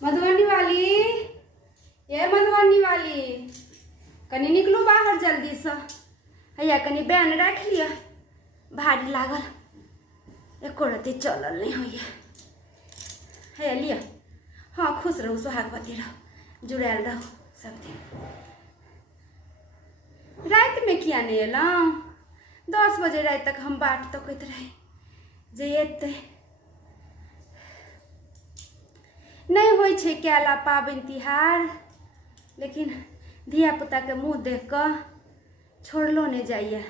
मधुबनी वाली, ये मधुबनी वाली, कनी निकलू बाहर जल्दी से। हैया कनी बैन रख लिया, भारी लागल, एको रत्ती चलल नहीं होइए। हैया लिया। हाँ, खुश रहू, सोहागवती रहो, जुड़ायल रहो सब दिन। रात में किया नहीं एलौं? 10 बजे रात तक हम बाट तकैत रही जे एतै। नहीं होइ छै कैला पाबनि तिहार, लेकिन धिया पुता के मुँह देख कऽ छोड़लो नहीं जाइए।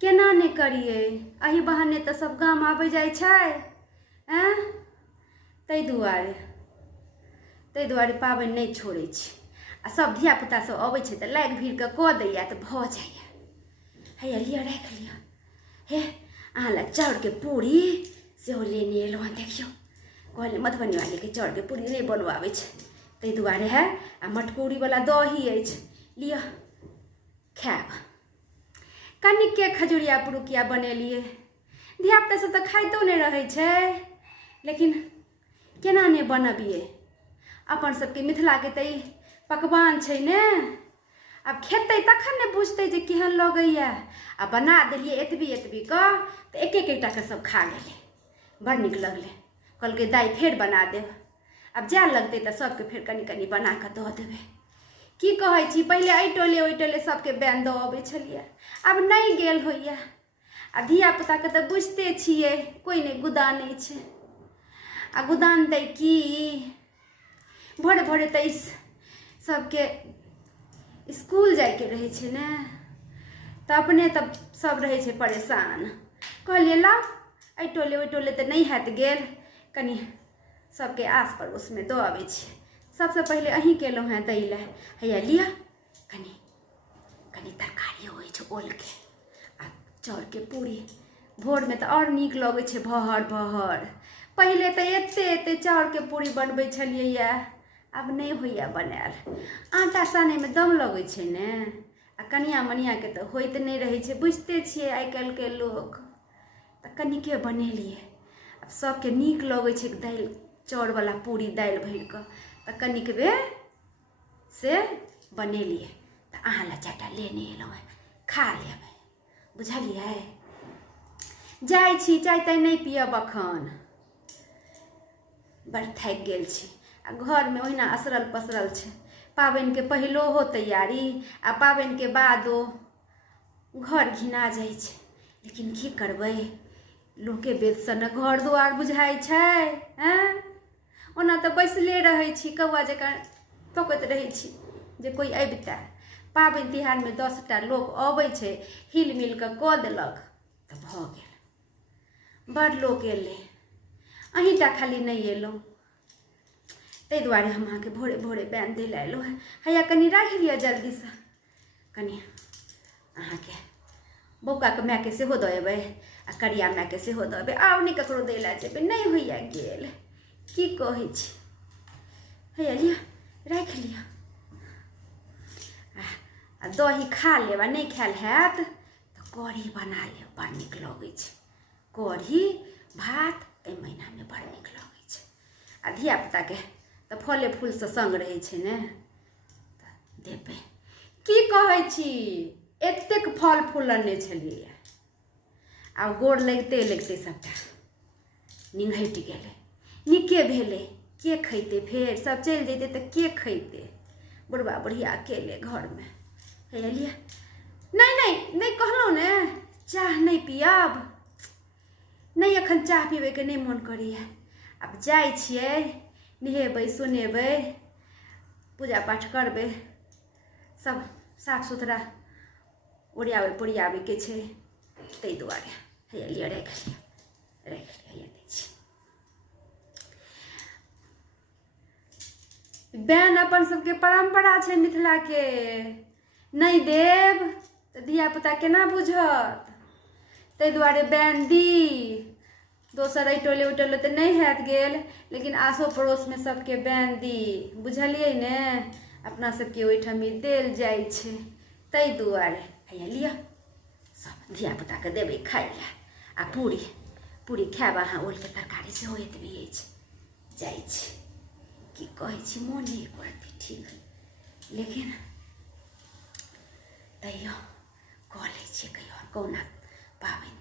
केना नहीं करिए, एही बहाने तो सब गाम आबै जाइ छै। ताहि दुआरे पाबनि नहीं छोड़ै छी। आ सब धिया पुता सब अबै छै तऽ लागि भीड़ कऽ कऽ दैया तऽ भऽ जाइए। हैया लिअ, राखि लिअ। हे, अहाँ लए चाउरके पूरी सेहो लेने एलहुँ हँ। देखियौ, कहलियै मधुबनी वालीके चाउरके पूरी नहीं बनबऽ आबै छै, ताहि दुआरे है। आ मटकूरी वाला दही अछि, लिअ खायब। कनिके खजुरिया पुरुकिया बनेलिए। धिया पुता सब तऽ खाइतो नहीं रहै छै, लेकिन केना नहीं बनबिए। अपन सबके मिथिला के तऽ ई पकवान छै ने। अब खेतै तखन ने बुझतै जे केहन लगैया। आ बना देलिए एतबी कऽ तऽ एक टा के सब खा गेलै, बड़ नीक लगलै। कहलकै दाइ फेर बना देब। अब जाए लगतै तऽ सबके फेर कनी कनी बना कऽ दऽ देबै। की कहै छी, पहिले एहि टोले ओहि टोले सबके बैन दऽ अबै छलिए, अब नहीं गेल होइए। आ धिया पुता के तऽ बुझते छियै, कोई नहीं गुदानै छै। आ गुदान दै की, भोरे भोरे तऽ सबके स्कूल जाइके रहै छै ने, तऽ अपने तऽ सब रहै छै परेशान। कहलिए लाउ, एहि टोले ओहि टोले तऽ नहीं हैत गेल, कनी सबके आस पड़ोस में दऽ अबै छी। सबसे पहले अहीं केलहुँ हैं दै लए। हैया लिअ, कनी तरकारी होइ छै ओलके आ चाउरके पूरी। भोर में तऽ और नीक लगै छै, भहर भहर। पहिले तऽ एते चाउरके पूरी बनबै छलियै, अब नहीं होइए बनायल। आटा साने में दम लगै छै ने। आ कनिया मनिया के तऽ होइत नहीं रहै छै, बुझते छियै आइ काल्हि के लोग। तऽ कनिके बनेलिए। अब सबके नीक लगै छै दालि चाउरवला पूरी, दालि भरि कऽ, तऽ कनिकबे से बनेलिए। तऽ अहाँ लए 4टा लेने एलहुँ हैं, खा लेबै, बुझलियै। जाइ छी, चाय ताय नहीं पियब अखन, बड़ थाकि गेल छी। आ घर में ओहिना असरल पसरल छै। पाबनि के पहिलो हो तैयारी आ पाबनि के बादो घर घिना जाइ छै। लेकिन की करबै, लोके बेदसँ न घर दुआर बुझाइ छै। ओना तऽ बैसले रहै छी, कौआ जकाँ तकैत रहै छी जे कोई अबितै। पाबनि तिहार में 10टा लोक अबै छै, हिल मिल कऽ देलक तऽ भऽ गेल। बड़ लोक एलै, अहीं टा खाली नहीं एलहुँ। ताहि दुआरे हम अहाँके भोरे भोरे बैन दै लए एलहुँ हैं। हैया कनी राखि लिअ जल्दी से। कनी अहाँके बौकाके मायके सेहो दऽ अयबै आ करिया मायके सेहो दऽ अयबै। आब नहीं ककरो दै लए जेबै, नहीं होइए गेल। की कहै छी, हैया लिअ, राखि लिअ। आ दही खा लेब। आ नहीं खायल हैत तऽ कढ़ी बना लेब, बड़ नीक लगै छै। कढ़ी भात एहि महीना में बड़ नीक लगै छै। आ धिया पुताके तऽ फले फूल से संग रहै छै ने, तऽ देबै। की कहै छी, एतेक फल फूल अनने छलियै, आब गोड़ लगिते सबटा निंघटि गेलै। नीके भेलै, के खैते, फेर सब चलि जैते तऽ के खैते। बुढ़बा बुढ़िया अकेले घर में। हैया लिअ। नहीं कहलहुँ ने, चाह नहीं पियब, नहीं एखन चाह पीबे के नहीं मन करैए। अब जाइ छियै, नहेबै सुनेबै, पूजा पाठ करबै, सब साफ सुथरा ओरियाबै पोरियाबै के छै। ताहि दुआरे हैया लिअ, राखि लिअ, हैया दै छी। बैन अपन सबके परम्परा छै मिथिला के। नहीं देब तऽ धिया पुता केना बुझत। ताहि दुआरे बैन दी। दोसर एहि टोले ओहि टोले तऽ नहीं हैत गेल, लेकिन आसो पड़ोस में सबके बैन दी, बुझलियै ने। अपना सबके ओहिठाम देल जाइ छै। ताहि दुआरे हैया लिअ, सब धिया पुता के देबै खाइ लए। आ पूरी खायब अहाँ, ओलके तरकारी सेहो एतबी अछि। जाइ छी। की कहै छी मोन नहीं करती ठीक लेकिन तैयो कऽ लै छियै कहियो कहुना पाबनि